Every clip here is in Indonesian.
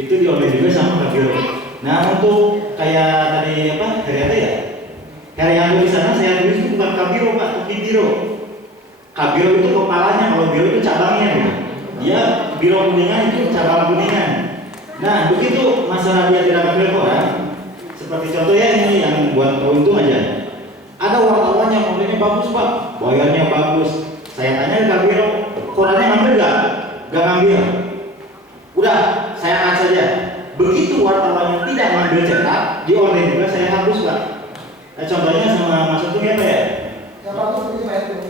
itu diolah juga sama Kabiro. Nah untuk kayak tadi apa Herianto ya, Herianto di sana saya tulis itu bukan Kabiro Pak, tapi Biro. Kabiro itu kepalanya, kalau Biro itu cabangnya gitu. Dia Biro Kuningan itu cabang Kuningan. Nah begitu masalah dia tidak ngambil koran, seperti contohnya ini yang buat untung aja. Ada wartawan yang kontennya bagus Pak, bayarnya bagus. Saya tanya ke Kabiro, korannya ngambil nggak? Nggak ngambil. Udah, saya angkat saja. Begitu wartawan yang tidak ngambil cetak, di online juga saya hapus Pak. Nah, contohnya sama Mas Untung ya Pak ya?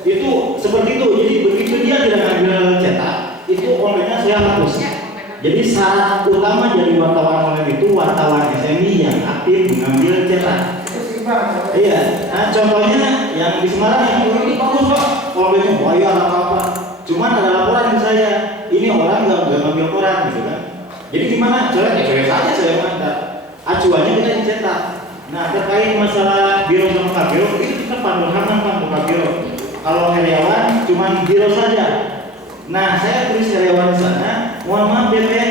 Itu seperti itu. Jadi begitu dia tidak ngambil cetak, itu online-nya saya hapus. Jadi syarat utama jadi wartawan online itu wartawan SMI yang aktif mengambil cetak. Iya. Nah contohnya yang di Semarang yang ini bagus Pak, online-nya bayar apa-apa. Cuman ada laporan ke saya, ini orang nggak ngambil koran gitu kan. Jadi gimana? Coret saja saya mantap. Acuannya kita dicetak. Nah terkait masalah Biro sama Kabiro itu kita panduan Pak Kabiro. Kalau karyawan cuma Biro saja. Nah saya tulis karyawan di sana. Mohon maaf ya Pak,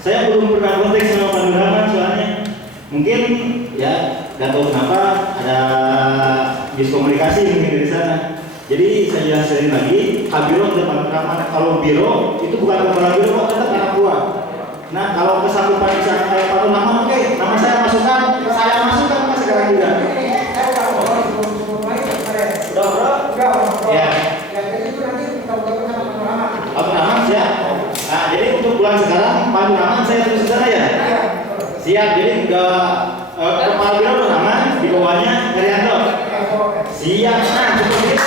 saya belum pernah kontak sama Pak Nurhaman soalnya mungkin ya nggak tahu kenapa ada miskomunikasi mungkin dari sana. Jadi saya jelasin lagi, Kabiro depan Nurhaman. Kalau Biro itu bukan kepala Biro, tetap anak buah. Nah kalau kesanggupan misalnya kayak Pak Nurhaman, oke, nama saya masukkan Pak sekarang juga. Ya. Pak Nurhaman siap. Nah jadi untuk bulan sekarang Pak Nurhaman saya terus di sana ya. Siap. Jadi kepala Biro Nurhaman, di bawahnya Herianto. Siap. Nah seperti itu.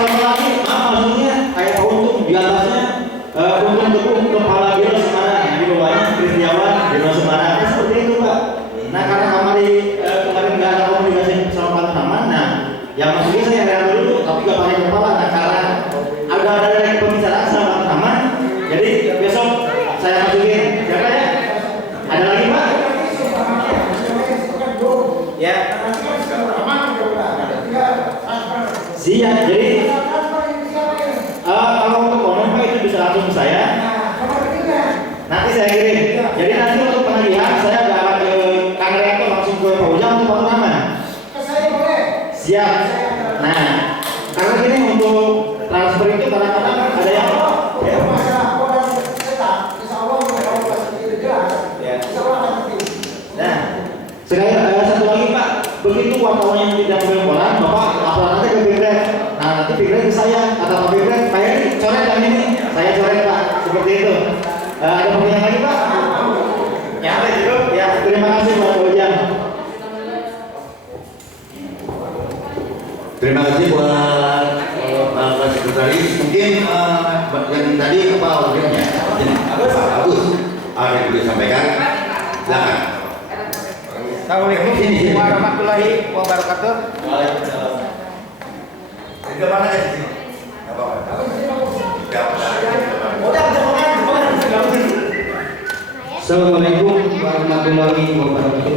Contoh lagi, maksudnya kayak Untung di atasnya Untung Teguh kepala Biro Semarang, di bawahnya Kristiawan Biro Semarang. Seperti itu Pak. Nah karena kemarin nggak ada komunikasi sama Pak Nurhaman, nah yang maksudnya saya Herianto dulu, tapi nggak pakai kepala. Nah karena agak ada dari pembicaraan sama Pak Nurhaman, jadi besok saya masukin. Siapa ya? Ada lagi Pak? Ya. Siap. Jadi kalau untuk komen Pak itu bisa langsung ke saya. Nanti saya kirim. Jadi nanti untuk penagihan saya nggak akan ke Kang Herianto, langsung ke Pak Ujang untuk Pak Nurhaman. Siap. Nah, karena gini untuk transfer itu kadang-kadang ada yang Nah, sekali satu lagi Pak, begitu wartawan yang tidak mengambil koran, Bapak laporan nanti ke Bibret. Nah nanti Bibret ke saya, kata Pak Bibret, Pak ini coret yang ini, saya coret Pak, seperti itu. Ada pertanyaan lagi Pak? Ya, cukup. Ya, terima kasih Pak Ujang. Terima kasih buat Pak Sekretaris. Mungkin yang tadi apa audionya? Bagus. Ada yang boleh sampaikan? Silakan. Assalamualaikum warahmatullahi wabarakatuh. Waalaikumsalam. Di mana ya di sini? Assalamualaikum warahmatullahi wabarakatuh.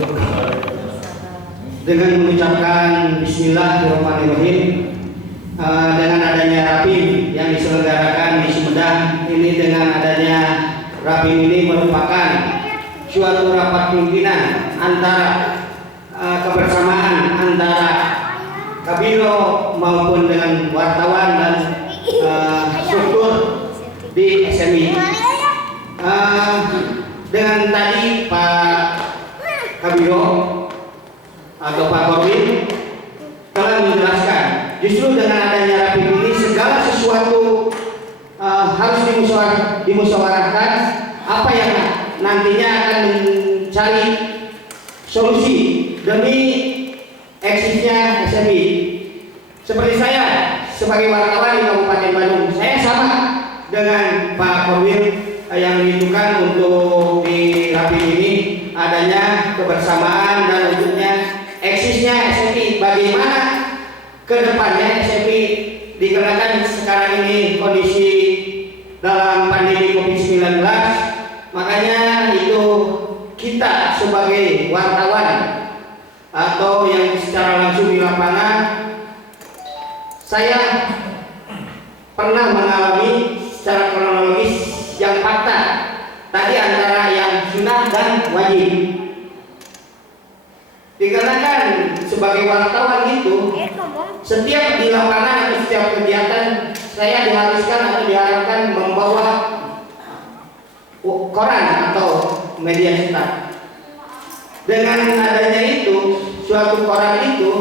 Dengan mengucapkan Bismillahirrahmanirrahim, dengan adanya Rapim yang diselenggarakan di Sumedang ini, dengan adanya Rapim ini merupakan suatu rapat pimpinan antara kebersamaan antara Kabiro maupun dengan wartawan dan struktur di SMI. Dengan tadi Pak Kabiro atau Pak Korwin telah menjelaskan, justru dengan adanya Rapim ini segala sesuatu harus dimusyawarahkan, apa yang nantinya akan mencari solusi demi eksisnya SMI. Seperti saya sebagai wartawan di Kabupaten Bandung, saya sama dengan Pak Korwin yang ditunjukkan untuk di Rapim ini, adanya kebersamaan dan wujudnya eksisnya SMI. Bagaimana kedepannya SMI, dikarenakan sekarang ini kondisi dalam pandemi COVID-19, makanya itu kita sebagai wartawan atau yang secara langsung di lapangan, saya pernah mengalami secara kronologis yang fakta lagi. Dikarenakan sebagai wartawan itu setiap di lapangan atau setiap kegiatan saya diharuskan atau diharapkan membawa koran atau media cetak. Dengan adanya itu, suatu koran itu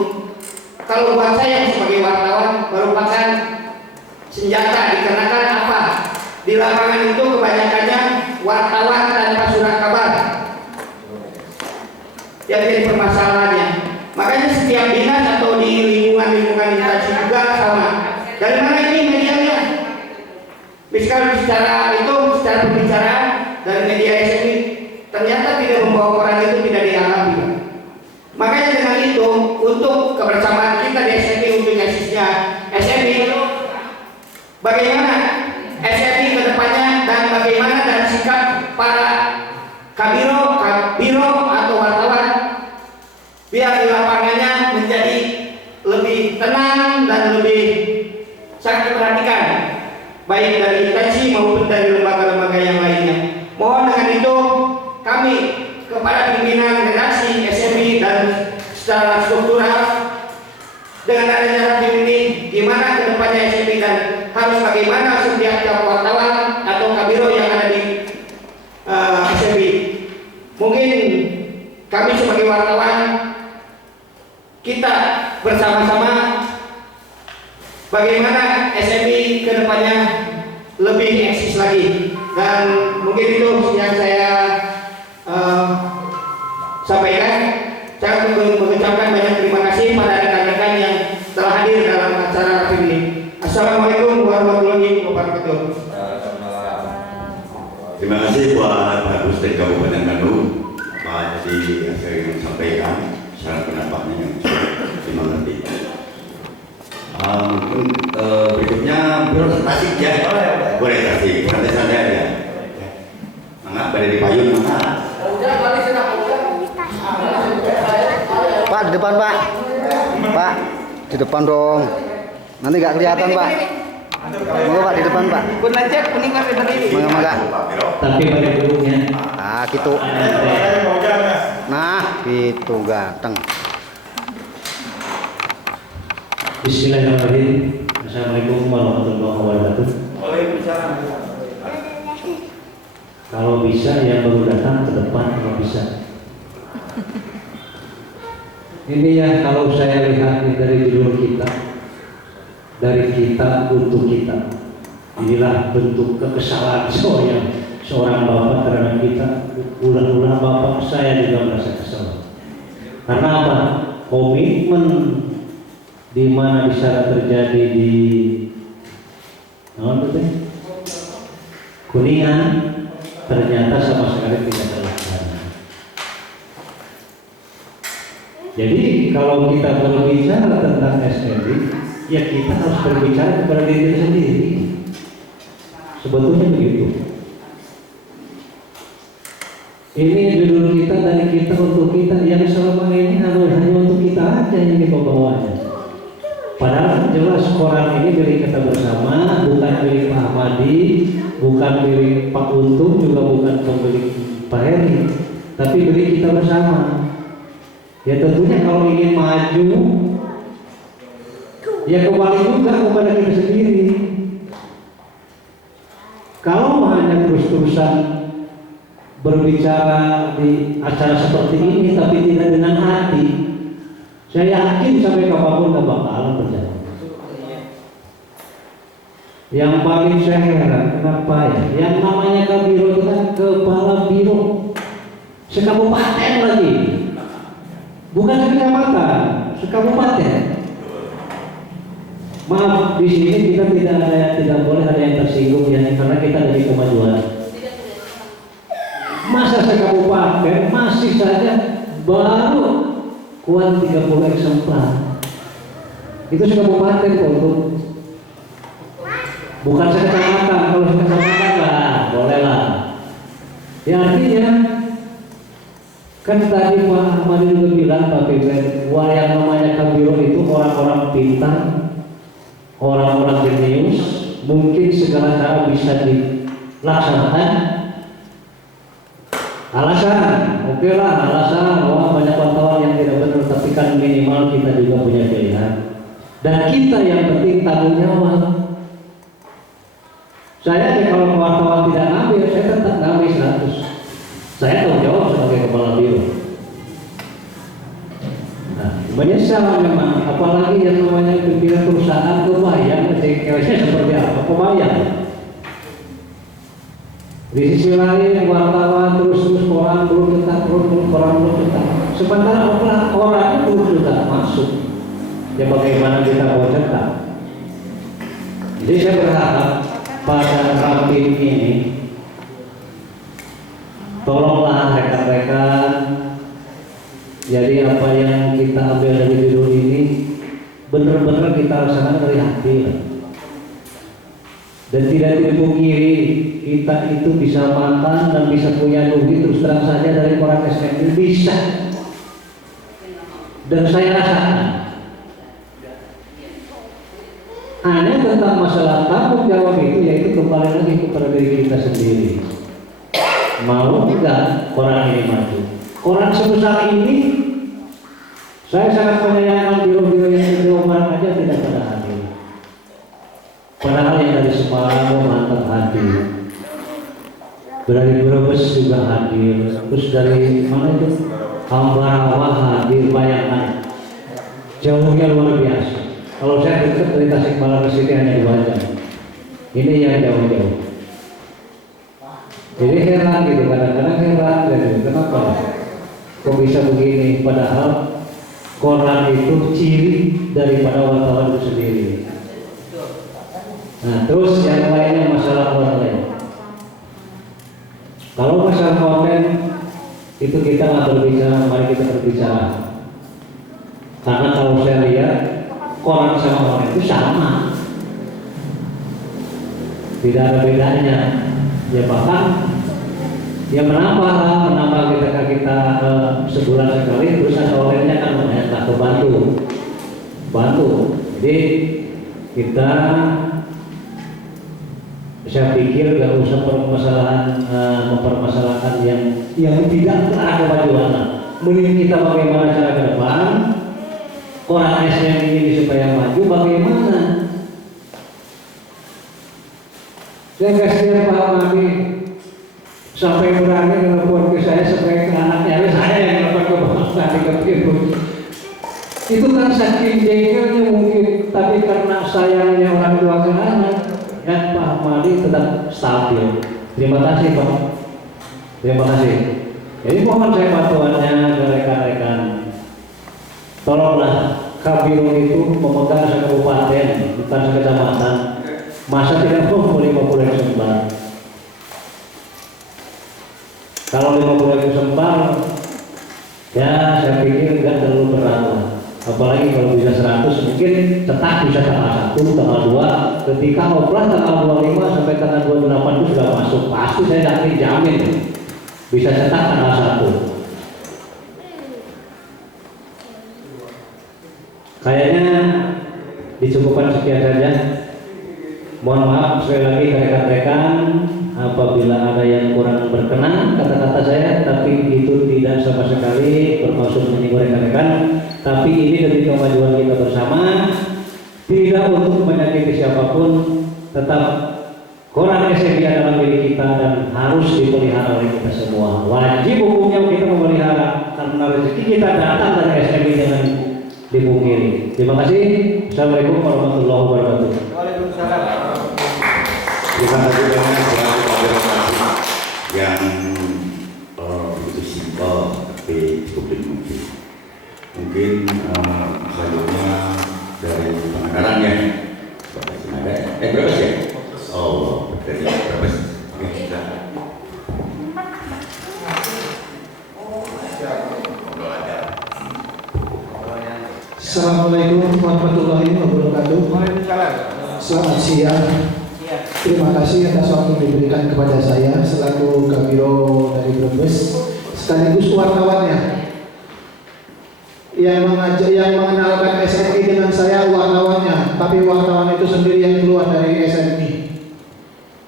kalau buat saya sebagai wartawan merupakan senjata. Dikarenakan apa? Di lapangan itu kebanyakannya wartawan tanpa surat kabar yang jadi permasalahannya. Makanya setiap dinas atau di lingkungan-lingkungan instansi juga sama. Dari mana ini medianya? Misalkan secara pembicaraan dari media SMI ternyata tidak membawa koran itu tidak dialami. Makanya dengan itu untuk kebersamaan kita di SMI untuk eksisnya SMI, bagaimana SMI ke depannya dan bagaimana dan sikap para kabiro atau wartawan biar di lapangannya menjadi lebih tenang dan lebih sangat diperhatikan baik dari instansi maupun dari lembaga-lembaga yang lainnya. Mohon dengan itu kami kepada pimpinan redaksi SMI dan secara struktural dengan adanya rapim ini gimana kedepannya SMI dan harus bagaimana setiap wartawan atau kabiro yang ada di SMI. Mungkin kami sebagai wartawan kita bersama-sama bagaimana SMI kedepannya lebih eksis lagi, dan mungkin itu yang saya sampaikan. Saya mengucapkan banyak terima kasih pada rekan-rekan yang telah hadir dalam acara rapim ini. Assalamualaikum warahmatullahi wabarakatuh. Terima kasih buat Agus dari Kabupaten Bandung. Pak Jadi saya ingin sampaikan saran pendapatnya yang dimengerti. Mungkin berikutnya Bro Tasik ya. Boleh Tasik, santai-santai aja. Mangga pada di payung mangga. Pak, di depan Pak. Pak, di depan dong. Nanti nggak kelihatan Pak. Mau Pak di depan Pak. Mangga. Tapi pada duduknya. Ah, gitu. Nah, gitu ganteng. Bismillahirrahmanirrahim. Assalamualaikum warahmatullahi wabarakatuh. Waalaikumsalam. Kalau bisa yang baru datang ke depan kalau bisa. Ini ya kalau saya lihat dari judul kita, dari kita untuk kita. Inilah bentuk kekesalan seorang bapak terhadap kita. Ulang-ulang bapak saya juga merasa kesal. Karena apa? Komitmen di mana di sana terjadi di Kuningan ternyata sama sekali tidak terlaksana. Jadi kalau kita berbicara tentang SMI, ya kita harus berbicara kepada diri sendiri. Sebetulnya begitu. Ini judul kita dari kita untuk kita, yang selama ini hanya untuk kita aja yang dibawanya. Padahal jelas koran ini milik kita bersama, bukan milik Pak Ahmadi, bukan milik Pak Untung, juga bukan milik Pak Heri, tapi milik kita bersama. Ya tentunya kalau ingin maju, ya kembali juga kepada kita sendiri. Kalau hanya terus-terusan berbicara di acara seperti ini tapi tidak dengan hati, saya yakin sampai kapanpun gak bakalan berjalan. Yang paling saya heran, kenapa ya? Yang namanya kabiro itu kan kepala biro sekabupaten lagi, bukan sekecamatan, sekabupaten. Maaf, di sini kita tidak boleh ada yang tersinggung ya, karena kita dari kemajuan. Masa sekabupaten masih saja baru kuat 30 eksemplar. Itu sekabupaten kok, bukan sekecamatan. Kalau sekecamatan lah, boleh lah. Ya artinya kan tadi Pak Ahmad juga bilang, Pak Pimpin, yang namanya kabiro itu orang-orang pintar, orang-orang jenius, mungkin segala cara bisa dilaksanakan. Alasan, oke lah alasan, wah banyak wartawan yang tidak benar, tapi kan minimal kita juga punya pilihan. Dan kita yang penting tanggung jawab. Saya kalau wartawan tidak ngambil, saya tetap ngambil 100. Saya tanggung jawab sebagai kepala biro. Nah, menyesal memang, apalagi yang namanya pimpinan perusahaan kebayang, saya seperti apa, kebayang. Di sisi lain wartawan terus koran belum cetak. Sementara orang belum juga masuk. Ya bagaimana kita mau cetak? Jadi saya berharap pada rapim ini, tolonglah rekan-rekan. Jadi apa yang kita ambil dari judul ini benar-benar kita laksanakan dari hati. Dan tidak dipungkiri kita itu bisa makan dan bisa punya duit terus terang saja dari orang SMI bisa. Dan saya rasakan. Hanya tentang masalah tanggung jawab itu yaitu kembali lagi kepada diri kita sendiri. Mau tidak orang ini maju? Orang sebesar ini, saya sangat menyayangkan biro-biro yang di Oman aja tidak pada hadir. Padahal yang dari Semarang mantap hadir, dari Brebes juga hadir, terus dari mana itu Ambarawa hadir, bayangkan jauhnya luar biasa. Kalau saya dekat dari Tasikmalaya ke sini hanya 2 jam, ini yang jauh-jauh. Jadi heran gitu, kadang-kadang heran gitu, kenapa? Kok bisa begini? Padahal koran itu ciri daripada wartawan itu sendiri. Nah, terus yang lainnya masalah konten. Kalau masalah konten itu kita nggak berbicara, mari kita berbicara. Karena kalau saya lihat koran sama konten itu sama, tidak ada bedanya. Ya bahkan ya menambah kita sebulan sekali, terus ada olehnya kan lumayan tak bantu. Jadi kita saya pikir gak usah mempermasalahkan yang tidak ada kemajuan. Mending kita bagaimana cara ke depan koran SM ini supaya maju bagaimana. Saya kasihan Pak Mami sampai berani telepon ke saya supaya ke anaknya saya yang telepon ke bapak tadi ke Ibu. Itu kan saking jengkelnya mungkin, tapi karena sayangnya orang tua ke anak. Dan Pak Madi tetap stabil. Terima kasih Pak. Terima kasih. Jadi mohon saya bantuannya ke rekan-rekan. Tolonglah Kabiro itu memegang sekabupaten, bukan sekecamatan. Masa tidak mau 50 lembar. Kalau 50 lembar, ya saya pikir tidak terlalu berat. Apalagi kalau bisa 100 mungkin cetak bisa tanggal 1, tanggal 2. Ketika oplah tanggal 25 sampai tanggal 28 itu sudah masuk. Pasti saya yakin jamin bisa cetak tanggal 1. Kayaknya dicukupkan sekian saja. Mohon maaf sekali lagi rekan-rekan apabila ada yang kurang berkenan kata-kata saya, tapi itu tidak sama sekali bermaksud menyinggung rekan-rekan. Tapi ini demi kemajuan kita bersama, tidak untuk menyakiti siapapun. Tetap koran SMI adalah milik kita dan harus dipelihara oleh kita semua. Wajib hukumnya kita memelihara karena rezeki kita datang dari SMI dengan dipungkiri. Terima kasih. Assalamualaikum warahmatullahi wabarakatuh. Waalaikumsalam. Terima kasih banyak yang begitu simpel tapi cukup dimungkin. Mungkin selanjutnya dari penganggaran ya. Berapa sih ya? Oh, dari berapa sih? Oke, silakan. Assalamualaikum warahmatullahi wabarakatuh. Selamat siang. Terima kasih atas waktu yang diberikan kepada saya selaku Kabiro dari Brebes sekaligus wartawannya. Yang mengenalkan SMI dengan saya wartawannya, tapi wartawan itu sendiri yang keluar dari SMI.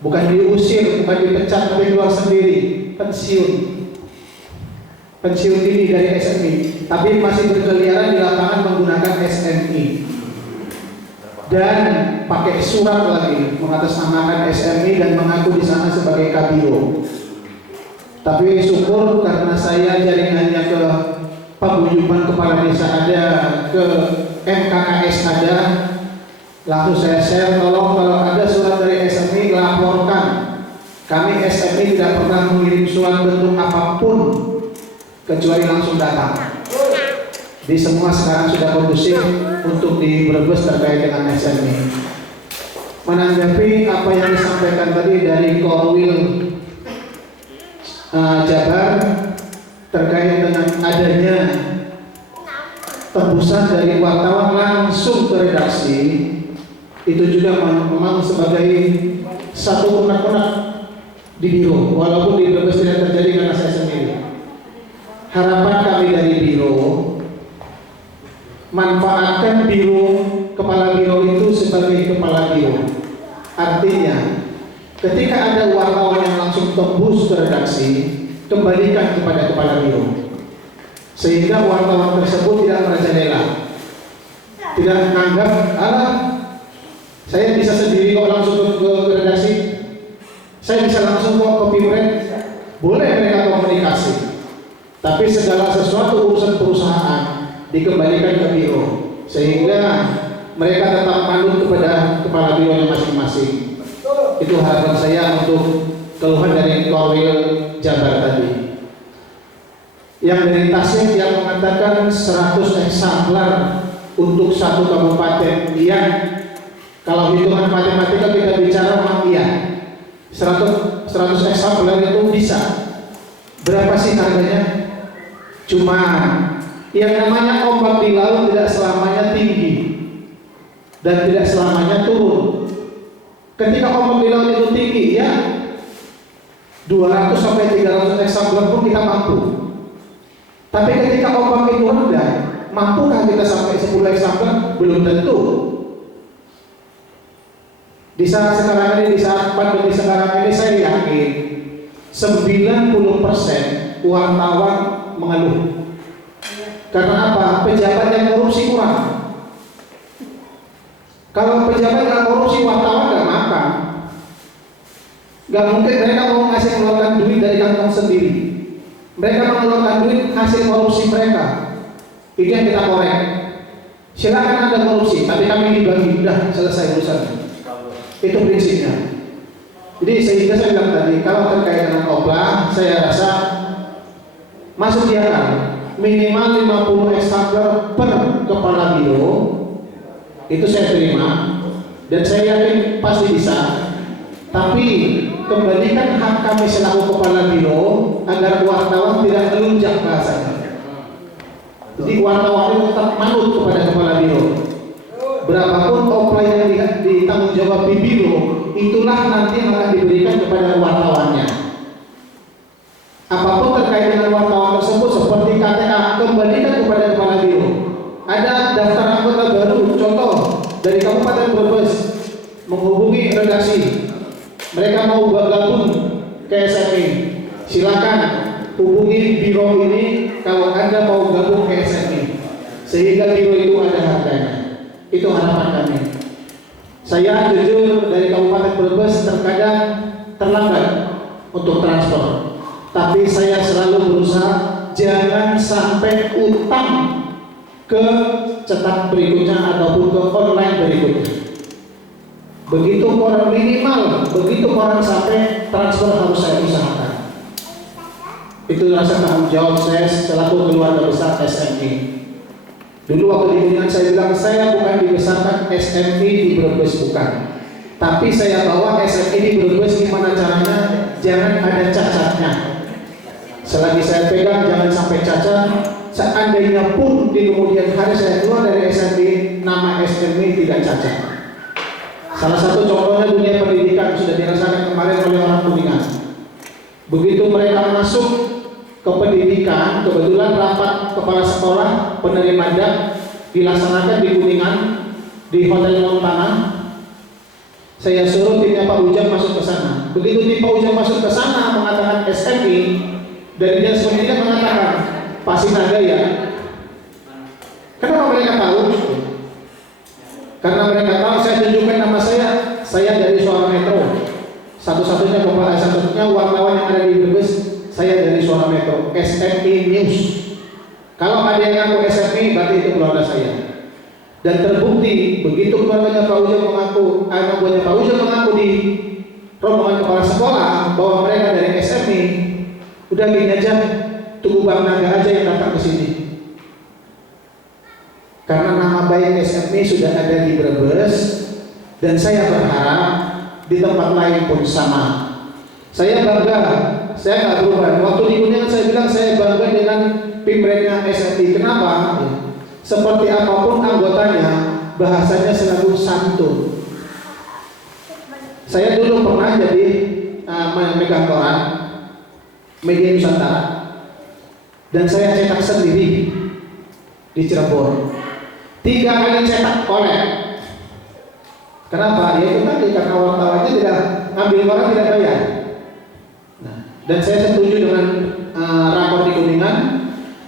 Bukan diusir, bukan dipecat, tapi keluar sendiri, pensiun. pensiun dini dari SMI, tapi masih berkeliaran di lapangan menggunakan SMI dan pakai surat lagi mengatasnamakan SMI dan mengaku di sana sebagai kabiro. Tapi syukur karena saya jaringannya ke paguyuban kepala desa ada, ke MKKS ada, langsung saya share, tolong kalau ada surat dari SMI laporkan. Kami SMI tidak pernah mengirim surat bentuk apapun kecuali langsung datang. Di semua sekarang sudah kondusif untuk di Brebes terkait dengan SMI. Menanggapi apa yang disampaikan tadi dari Korwil Jabar terkait dengan adanya tembusan dari wartawan langsung ke redaksi, itu juga memang sebagai satu unek-unek di biro, walaupun di Brebes tidak terjadi karena saya sendiri. Harapan kami dari biro, manfaatkan biro, kepala biro itu sebagai kepala biro. Artinya, ketika ada wartawan yang langsung tembus ke redaksi, kembalikan kepada kepala biro, sehingga wartawan tersebut tidak merajalela, tidak menganggap, saya bisa sendiri kok langsung ke redaksi, saya bisa langsung kok copyright. Boleh mereka komunikasi, tapi segala sesuatu urusan perusahaan dikembalikan ke biro, sehingga mereka tetap manut kepada kepala biro masing-masing. Itu harapan saya untuk keluhan dari Korwil Jabar tadi. Yang dari Tasik yang mengatakan 100 eksemplar untuk satu kabupaten, iya. Kalau hitungan matematika kita bicara memang iya. 100 eksemplar itu bisa. Berapa sih harganya? Cuma yang namanya ombak di laut tidak selamanya tinggi dan tidak selamanya turun. Ketika ombak di laut itu tinggi, ya 200 sampai 300 eksemplar pun kita mampu. Tapi ketika ombak itu rendah, mampukah kita sampai 10 eksemplar? Belum tentu. Di saat sekarang ini, di saat pandemi sekarang ini, saya yakin 90% wartawan mengeluh. Karena apa? Pejabat yang korupsi kurang. Kalau pejabat yang korupsi, wartawan nggak makan. Nggak mungkin mereka mau ngasih mengeluarkan duit dari kantong sendiri. Mereka mengeluarkan duit hasil korupsi mereka. Itu yang kita korek. Silakan Anda korupsi, tapi kami dibagi. Udah selesai urusan. Itu prinsipnya. Jadi sehingga saya bilang tadi, kalau terkait dengan opla, saya rasa masuk di akal. Minimal 50 eksemplar per kepala biro, itu saya terima dan saya yakin pasti bisa. Tapi kembalikan hak kami selaku kepala biro agar wartawan tidak melunjak bahasanya. Jadi wartawan itu tetap manut kepada kepala biro. Berapapun opla yang ditanggung jawab di biro, itulah nanti yang akan diberikan kepada wartawannya. Apapun terkait dengan wartawan tersebut seperti KTA, kembalikan kepada kepala biro. Ada daftar anggota baru, contoh dari Kabupaten Brebes menghubungi redaksi, mereka mau bergabung ke SMI, silakan hubungi biro ini kalau Anda mau gabung ke SMI, sehingga biro itu ada harganya. Itu harapan kami. Saya jujur dari Kabupaten Brebes terkadang terlambat untuk transfer, tapi saya selalu berusaha jangan sampai utang ke cetak berikutnya ataupun ke online berikutnya. Begitu koran minimal, begitu koran sampai transfer harus saya usahakan. Itu rasa tanggung jawab saya selaku keluarga besar SMI. Dulu waktu di Kuningan saya bilang saya bukan dibesarkan SMI di Brebes, bukan. Tapi saya bawa SMI di Brebes gimana caranya jangan ada cacatnya. Selagi saya pegang jangan sampai cacat. Seandainya pun di kemudian hari saya keluar dari SMI, nama SMI tidak cacat. Salah satu contohnya dunia pendidikan sudah dirasakan kemarin oleh orang Kuningan. Begitu mereka masuk ke pendidikan, kebetulan rapat kepala sekolah penerima DAP dilaksanakan di Kuningan di Hotel Montana. Saya suruh timnya Pak Ujang masuk ke sana. Begitu tim Pak Ujang masuk ke sana mengatakan SMI, dari dinas pendidikan mengatakan Pasinagaya. Kenapa mereka tahu? Karena mereka tahu saya tunjukkan nama saya dari Suara Metro. Satu-satunya wartawan yang ada di Brebes, saya dari Suara Metro, SMI News. Kalau ada yang ngaku SMI, berarti itu keluarga saya. Dan terbukti begitu keluarganya Pak Ujang mengaku, anak buahnya Pak Ujang mengaku di rombongan kepala sekolah bahwa mereka dari SMI, udah gini aja, tunggu Bang Naga aja yang datang ke sini. Karena nama baik SMI sudah ada di Brebes, dan saya berharap di tempat lain pun sama. Saya bangga, saya nggak berubah. Waktu di Kuningan saya bilang saya bangga dengan pimretnya SMI. Kenapa? Seperti apapun anggotanya, bahasanya selalu santun. Saya dulu pernah jadi memegang koran Media Nusantara, dan saya cetak sendiri di Cirebon. 3 kali cetak oleh. Kenapa? Ya itu tadi, karena wartawannya tidak ngambil koran tidak bayar. Nah, dan saya setuju dengan rapor di Kuningan,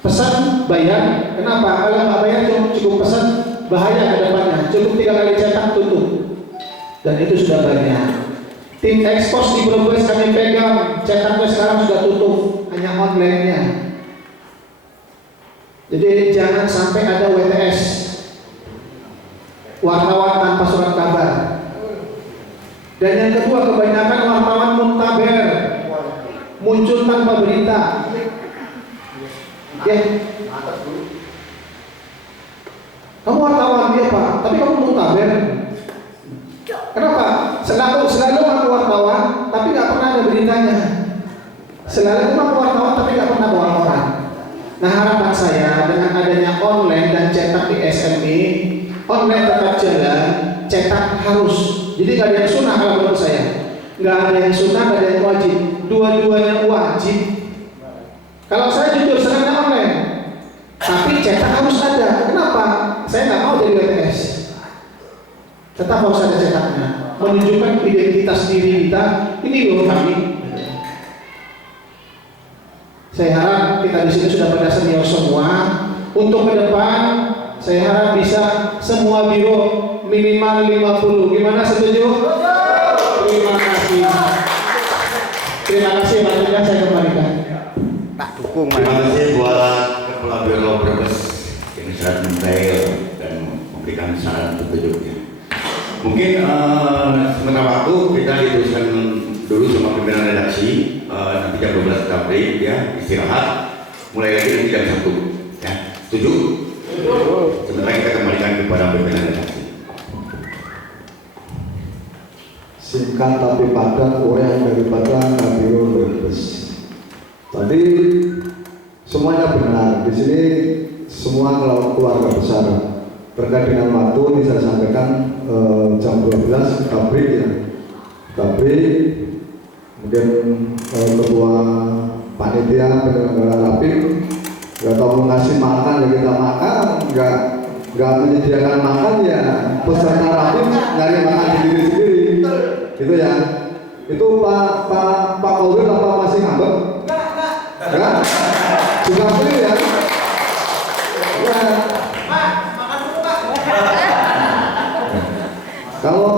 pesan bayar. Kenapa? Kalau nggak bayar cukup pesan, bahaya ke depannya. Cukup 3 kali cetak tutup. Dan itu sudah banyak. Tim ekspos di Brebes kami pegang, cetaknya sekarang sudah tutup, hanya online-nya. Jadi jangan sampai ada WTS, wartawan tanpa surat kabar. Dan yang kedua, kebanyakan wartawan muntaber, muncul tanpa berita. Ya, kamu wartawan dia Pak, tapi kamu muntaber. Kenapa? Selalu aku wartawan, tapi nggak pernah ada beritanya. Selalu aku wartawan, tapi nggak pernah bawa koran. Nah, harapan saya dengan adanya online dan cetak di SMI, online tetap jalan, cetak harus. Jadi nggak ada yang sunnah kalau menurut saya. Nggak ada yang sunnah, nggak ada yang wajib. Dua-duanya wajib. Kalau saya jujur senangnya online, tapi cetak harus ada. Kenapa? Saya nggak mau jadi WTS. Tetap harus ada cetaknya, menunjukkan identitas diri kita. Ini loh kami. Saya harap kita di sini sudah pada senior semua. Untuk ke depan, saya harap bisa semua biro minimal 50. Gimana, setuju? Terima kasih. Terima kasih Pak Tugas, saya kembalikan. Tak dukung. Terima kasih buat Kepala Biro Brebes yang sangat mendetail dan memberikan saran petunjuknya. Mungkin sementara waktu kita diteruskan dulu sama pimpinan redaksi. Nanti jam 12 kita break ya, istirahat. Mulai lagi nanti jam 1 ya. Setuju? Sebentar kita kembalikan kepada pimpinan redaksi. Singkat tapi padat uraian daripada Kabiro Brebes. Tadi semuanya benar. Di sini semua keluarga besar. Terkait dengan waktu ini saya sampaikan jam 12 kita break ya. Kita break. Kemudian ketua panitia penyelenggara rapim nggak tahu ngasih makan ya kita makan, nggak menyediakan makan ya peserta rapim nyari makan sendiri-sendiri, gitu ya. Itu Pak Kowil apa masih ngambek? Ya, juga beli ya. Ya. Kalau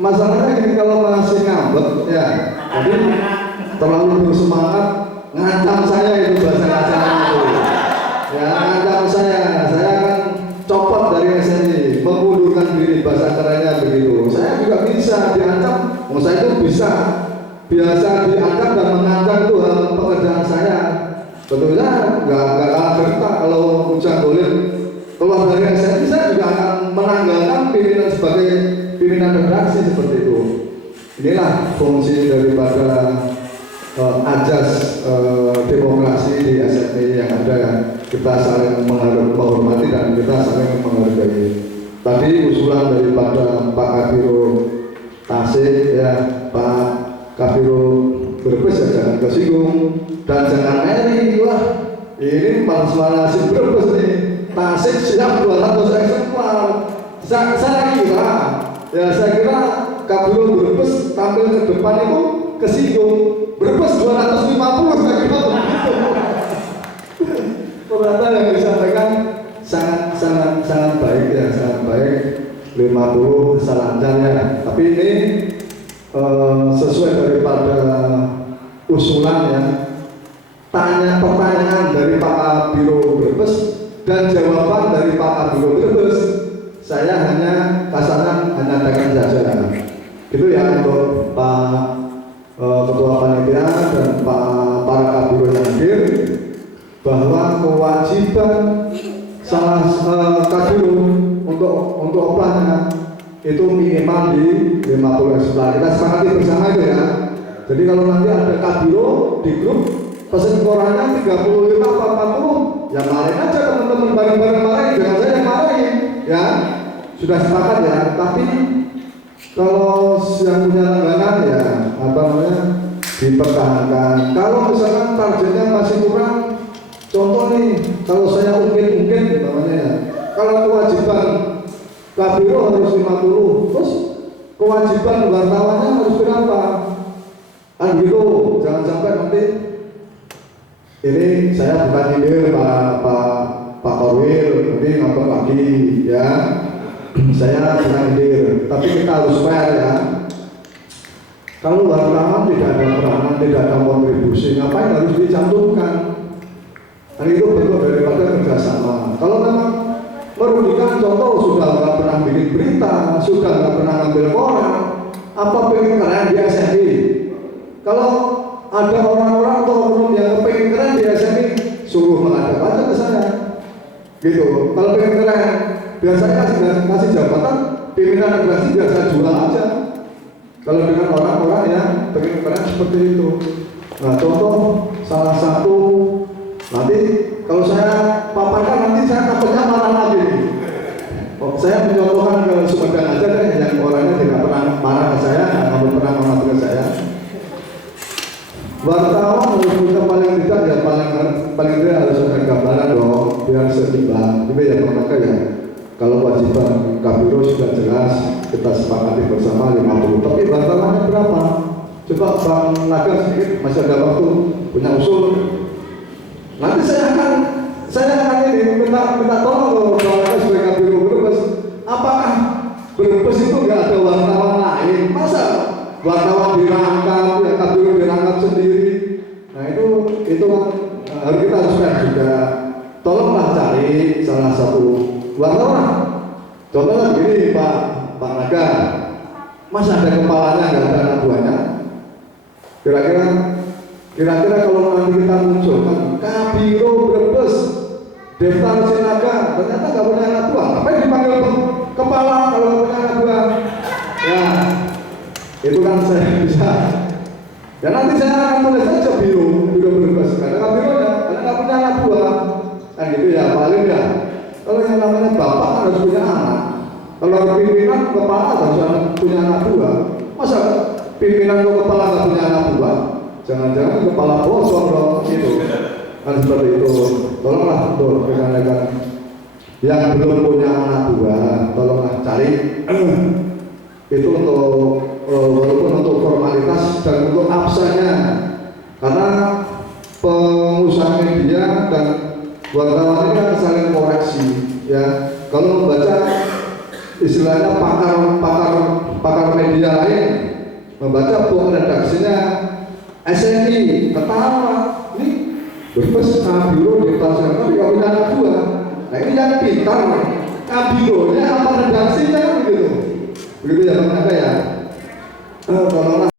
masalahnya gini, kalau masih ngambek ya, jadi terlalu bersemangat ngancam saya, itu bahasa kasarnya itu. Ya, ngancam saya akan copot dari SNI, mengundurkan diri, bahasa kerennya begitu. Saya juga bisa diancam, saya itu bisa biasa diancam dan mengancam, itu hal pekerjaan saya. Betulnya nggak kalah gertak kalau Ujang Golim keluar dari SNI, saya juga akan menanggalkan pimpinan sebagai pimpinan redaksi seperti itu. Inilah fungsi daripada ajas demokrasi di SNI yang ada, kita saling menghormati dan kita saling menghargai. Tadi usulan daripada Pak Kabiro Tasik ya, Pak Kabiro Brebes ya jangan kesinggung dan jangan eri. Wah, ini malah si Brebes nih, Tasik siap 200 eksemplar. Saya kira Kabiro Brebes tampil ke depan itu kesinggung. Brebes 250 saya kira begitu. tanya pertanyaan dari Pak Kabiro Brebes dan jawaban dari Pak Kabiro Brebes, saya hanya kasarnya hanya tangan saja. Itu ya untuk Pak Ketua Panitia dan para Kabiro yang hadir, bahwa kewajiban salah Kabiro untuk oplasnya itu minimal di 50 eksemplar. Kita sepakati bersama itu ya. Jadi kalau nanti ada Kabiro di grup pesen korannya 35 atau 40, ya marahin aja teman-teman bareng-bareng, marahin, jangan saya yang marahin ya. Sudah sepakat ya. Tapi kalau yang punya langganan ya apa namanya dipertahankan. Kalau misalkan targetnya masih kurang, contoh nih, kalau saya ungkit namanya ya, kalau kewajiban Kabiro harus 50, terus kewajiban wartawannya harus berapa? Kan gitu, jangan sampai nanti ini saya bukan nyindir Pak Korwil, nanti ngambek lagi ya. Saya bukan nyindir, tapi kita harus fair ya. Kalau wartawan tidak ada peranan, tidak ada kontribusi, ngapain harus dicantumkan? Dan itu bentuk daripada kerjasama. Kalau memang merugikan, contoh sudah nggak pernah bikin berita, sudah nggak pernah ngambil koran, apa pengen keren di SNI? Kalau ada orang-orang atau oknum yang pengen keren di SNI, suruh menghadap aja ke saya. Gitu. Kalau pengen keren, biasanya kasih jabatan pimpinan redaksi, biasa jual aja. Kalau dengan orang-orang yang pengen keren seperti itu. Nah, contoh salah satu, nanti kalau saya paparkan nanti saya takutnya marah lagi. Saya mencontohkan ke Sumedang aja deh, yang orangnya tidak pernah marah ke saya, nggak pernah marah ke saya. Wartawan harus punya paling tidak ya paling tidak harus ada gambaran dong, biar seimbang. Itu ya maka ya. Kalau kewajiban Kabiro sudah jelas, kita sepakati bersama 50. Tapi wartawannya berapa? Coba Bang Naga sedikit, masih ada waktu, punya usul. Nanti saya akan ini minta tolong loh Bang Naga sebagai Kabiro Brebes. Apakah Brebes itu nggak ada wartawan lain? Masa wartawan dirangkap, ya Kabiro dirangkap sendiri? Nah itu kan kita harus lihat juga. Tolonglah cari salah satu wartawan. Contohnya begini Pak Naga, masa ada kepalanya nggak ada anak buahnya? Kira-kira kalau nanti kita munculkan Kabiro Brebes, Daftar Sinaga, ternyata nggak punya anak buah, apa yang dipanggil kepala kalau nggak punya anak buah? Ya, itu kan saya bisa. Ya nanti saya akan tulis aja Biro Brebes, karena Kabironya, karena nggak punya anak buah. Kan gitu ya, paling ya. Kalau yang namanya bapak kan harus punya anak. Kalau pimpinan kepala harus punya anak buah. Masa pimpinan kepala nggak punya anak buah? Jangan-jangan kepala bosong dong gitu. Kan seperti itu. Tolonglah tuh rekan-rekan yang belum punya anak buah, tolonglah cari. Itu untuk walaupun untuk formalitas dan untuk absennya. Karena pengusaha media dan wartawan ini kan saling koreksi ya. Kalau membaca istilahnya pakar media lain membaca buku redaksinya SNI ketawa, ini Brebes Kabiro Daftar tidak punya anak buah. Nah ini yang pintar Kabironya apa redaksinya kan begitu ya teman-teman ya. Tolonglah